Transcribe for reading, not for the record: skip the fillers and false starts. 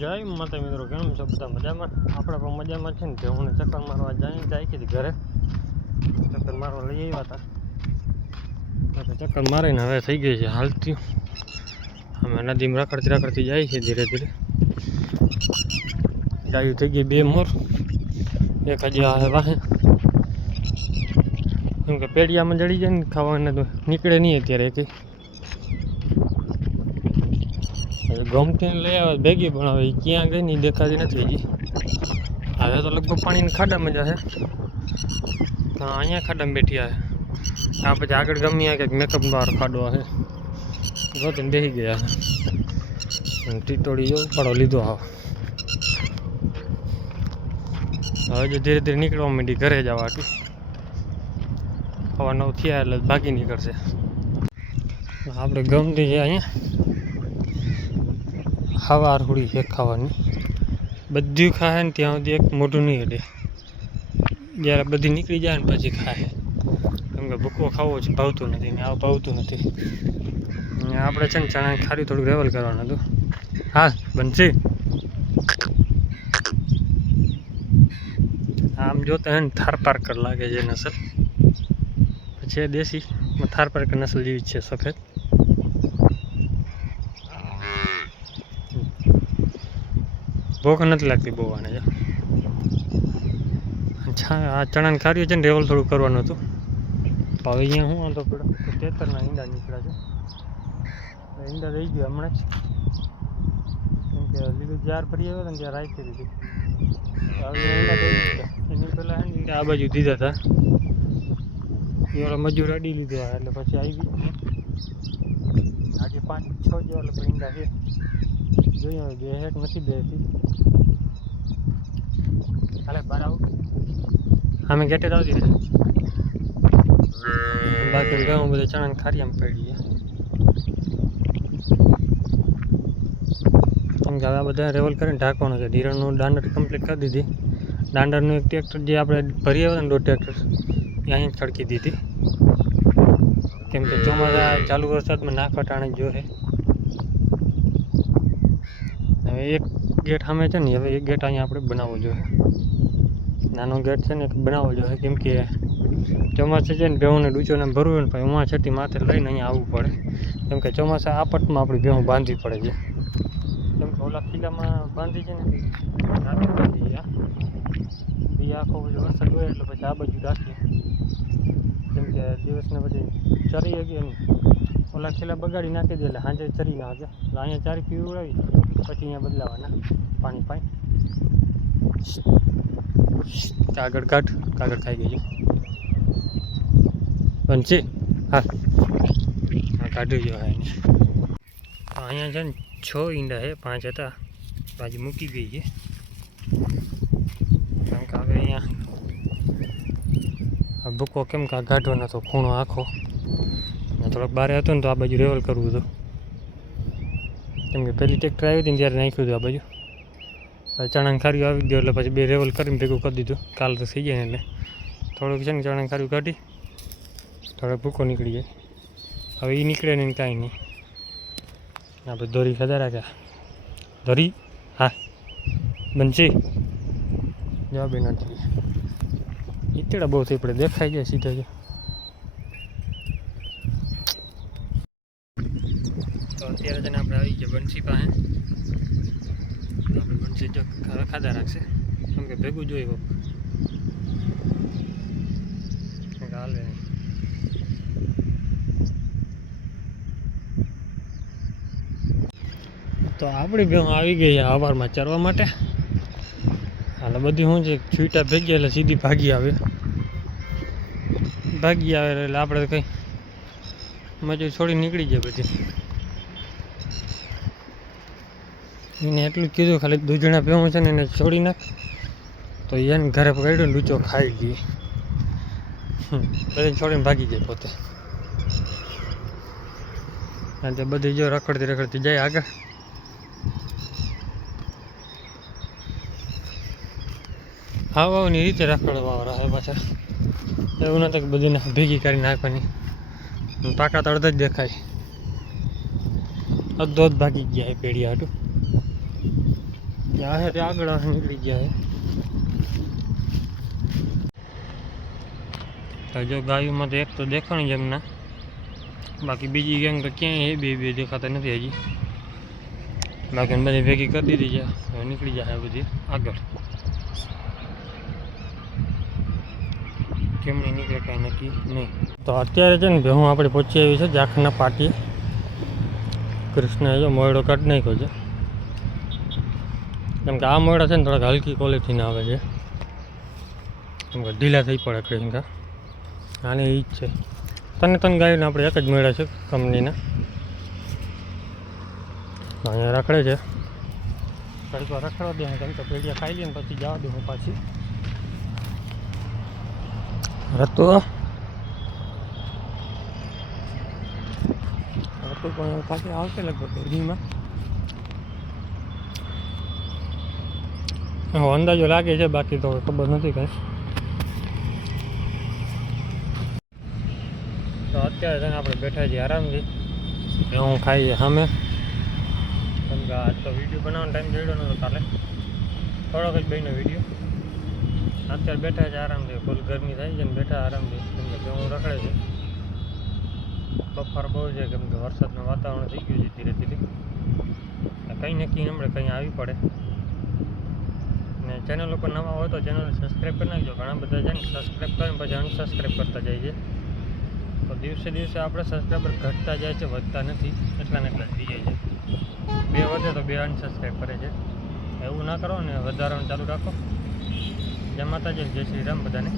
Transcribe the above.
જય માતા મિત્રો, કેમ છો બધા? મજામાં? આપણે પણ મજામાં છે ને. હું ચક્કર મારવા જાય કે ઘરે ચક્કર મારવા લઈ આવ્યા હતા. ચક્કર મારીને હવે થઈ ગઈ છે હાલતી. અમે નદીમાં રખડતી જાય છે ધીરે ધીરે. ગાયું થઈ ગઈ 2 મોર, એક હજી આવે વાહે. કેમ કે પેડિયામાં જડી જાય ને ખાવાને તો નીકળે નહીં અત્યારે કંઈ. ગમતી લઈ આવે ભેગી, પણ હવે ક્યાં ગઈ નહીં દેખાતી નથી હજી. હવે તો લગભગ પાણીની ખાડામાં જ હશે. હા, અહીંયા ખાડામાં બેઠી આવે. આ પછી આગળ ગમી કંઈક મેકઅપ વાળો ખાડો હશે, ગોતીને બેસી ગયા હશે. ટીટોળી જો ઉપાડો લીધો આવે. હવે જો ધીરે ધીરે નીકળવા માંડી ઘરે જવા હતી. હવા 9 થયા એટલે ભાગી નીકળશે. આપણે ગમતી છે અહીંયા હવાર હુડી છે ખાવાની. બધું ખાય ને ત્યાં સુધી એક મોઢું નહીં હટે. જ્યારે બધી નીકળી જાય ને પછી ખાય. કેમ કે ભૂકો ખાવો છે, ભાવતું નથી ને આ ભાવતું નથી. આપણે છે ને ચણા ખારી થોડુંક રેવલ કરવાનું હતું. હા બનશે. આમ જોતા હે ને થાર પારકર લાગે છે નસલ. પછી દેશી થાર પારકર નસલ જેવી છે, સફેદ. ભૂખ નથી લાગતી બહુ આને. આ ચણાની ખારી છે ને રેવલ થોડું કરવાનું હતું. હવે અહીંયા શું વાંધો પડ્યો, 73ના ઈંડા નીકળ્યા છે. ઈંડા રહી ગયા હમણાં જ. કેમ કે લીલું જાર ફરી આવ્યો ને ત્યાં રાખી દીધી. હવે ઈંડા તો એની પહેલાં હે ને ઈંડા આ બાજુ દીધા હતા. એ ઓલા મજૂર અડી લીધો એટલે પછી આવી ગઈ. આજે 5-6 જેવા લોકો ઈંડા છે. જોઈએ બે હેઠ નથી બેસતી. હાલે બહાર આવું. અમે ગેટે આવતી રહે. બાકી ઘણું બધું ચણાની ખારી આમ પડી. કેમ કે હવે આ બધા રેવલ કરીને ઢાંકવાનું છે. ધીરણનું દાંડર કમ્પ્લીટ કરી દીધી. દાંડરનું એક ટ્રેક્ટર જે આપણે ભરી આવ્યો ને 2 ટ્રેક્ટર એ અહીં ખડકી દીધી. કેમ કે ચોમાસા ચાલુ વરસાદમાં નાખવા ટાણે જો છે. હવે એક ગેટ સામે છે ને, હવે એક ગેટ અહીંયા આપણે બનાવવો જોઈએ. નાનો ગેટ છે ને એક બનાવવો જોઈએ. કેમ કે ચોમાસે છે ને ભેહુંને ડૂચોને ભરવું હોય ને પછી ઉમાં છતી માથે લઈને અહીંયા આવવું પડે. કેમ કે ચોમાસા આ પટમાં આપણી ભેહું બાંધવી પડે છે. કેમ કે ઓલા ખીલામાં બાંધી છે ને રાતે બાંધી ગયા. એ આખો પછી વરસાદ હોય એટલે પછી આ બાજુ રાખીએ. કેમ કે દિવસને પછી ચરી ગઈ ને ઓલા ખીલા બગાડી નાખી દે એટલે સાંજે ચરી ના આવે. એટલે અહીંયા ચારી પીવડાવી પછી અહીંયા બદલાવાના પાણી પાઈ. કાગળ કાઢ, કાગળ ખાઈ ગઈ છે. બનશે. હા હા કાઢ્યું જો. હા એને અહીંયા છે ને 6 ઈંડા છે, 5 હતા બાજુ મૂકી ગઈ છે. કારણ કે હવે અહીંયા ભૂકો કેમ કે કાઢવાનો હતો ખૂણો આખો. થોડોક બારે હતો ને તો આ બાજુ રેવલ કરવું હતું. કેમ કે પહેલી ટ્રેક્ટર આવી હતી ને ત્યારે નાખ્યું હતું આ બાજુ. ચણાની ખારી આવી ગયો એટલે પછી 2 રેવલ કરીને ભેગું કરી દીધું. કાલ તો થઈ જાય એટલે થોડુંક છે ને ચણાની ખારી કાઢી થોડોક ભૂકો નીકળી જાય. હવે એ નીકળે ને કાંઈ નહીં. આપણે દોરી ખદા રાખ્યા. દોરી હા બનશે. જવાબ એ નથી. ઈતેડા બહુ થઈ પડે, દેખાઈ જાય સીધા. જો તો અત્યારે છે ને આપણે આવી ગયા બંસી પાસે. આપણે બંસી જો ખાધા રાખશે. કેમ કે ભેગું જોઈ હોક હાલે. તો આપણી ભેહું આવી ગઈ સવારમાં ચરવા માટે. હાલે બધી શું છે છૂટા ભેગી એટલે સીધી ભાગી આવે એટલે આપણે કંઈ મજૂર છોડી નીકળી જાય બધી. એને એટલું જ કીધું ખાલી 2 જણા ભેહું છે ને એને છોડી નાખ તો એને ઘરે પકડ્યો લૂચો ખાઈ લઈએ. બધી છોડીને ભાગી જાય પોતે. અને તે બધી જો રખડતી જાય આગળ. હાવાની રીતે રખડવા રહે પાછા. એવું નથી કે બધીને ભેગી કરી નાખવાની. પાકા તળતા જ દેખાય. અડધો ભાગી ગયા પેઢી હાટું. જ્યાં છે તે આગળ નીકળી ગયા છે. જો ગાયોમાં તો એક તો દેખાણી જમના, બાકી બીજી ગેંગ તો ક્યાંય એ બે દેખાતા નથી હજી. બાકી બધી ભેગી કરી દીધી છે, હવે નીકળી જાય બધી આગળ. કેમ નહીં નીકળે કાંઈ નક્કી નહીં. તો અત્યારે છે ને હું આપણે પહોંચી આવી છે જાખના પાટીએ. કૃષ્ણએ જો મોયડો કાઢી નાખ્યો છે, કેમ કે આ મોયડા છે ને થોડાક હલકી ક્વોલિટીના આવે છે, કેમ કે ઢીલા થઈ પડે કઈ. આને એ જ છે. ત્રણ ગાયોને આપણે એક જ મોયડા છે કંપનીના. અહીંયા રખડે છે, ઘડીક વાર રખડવા દે, કેમ કે પેઢિયા ખાઈ લઈએ ને પછી જવા દે હું પાછી. રતું પણ પાછી આવશે લગભગ પેઢીમાં. અંદાજો લાગે છે, બાકી તો ખબર નથી કાંઈ. તો અત્યારે છે ને આપણે બેઠા છીએ આરામથી. હું ખાઈએ સામે, કેમ કે આજ તો વિડીયો બનાવવાનો ટાઈમ જોઈડો નતો કાલે, થોડોક જ બહેનો વિડીયો. અત્યારે બેઠા છે આરામથી, ફૂલ ગરમી થાય છે ને બેઠા આરામથી, કેમ કે હું રખડે છે. બફાર બહુ છે, કેમ કે વરસાદનું વાતાવરણ થઈ ગયું છે ધીરે ધીરે. કંઈ નક્કી હમણાં કંઈ આવી પડે. ને ચેનલ ઉપર નવા હોય તો ચેનલ સબસ્ક્રાઈબ કરી નાખજો. ઘણા બધા છે ને સબસ્ક્રાઈબ કરીને પછી અનસબસ્ક્રાઈબ કરતા જાય છે. તો દિવસે દિવસે આપણે સબસ્ક્રાઈબર ઘટતા જાય છે, વધતા નથી. એટલા ને એટલા થઈ જાય છે. 2 વધે તો 2 અનસબસ્ક્રાઈબ કરે છે. એવું ના કરો ને, વધારવાનું ચાલુ રાખો. જય માતાજી, જય શ્રી રામ બધાને.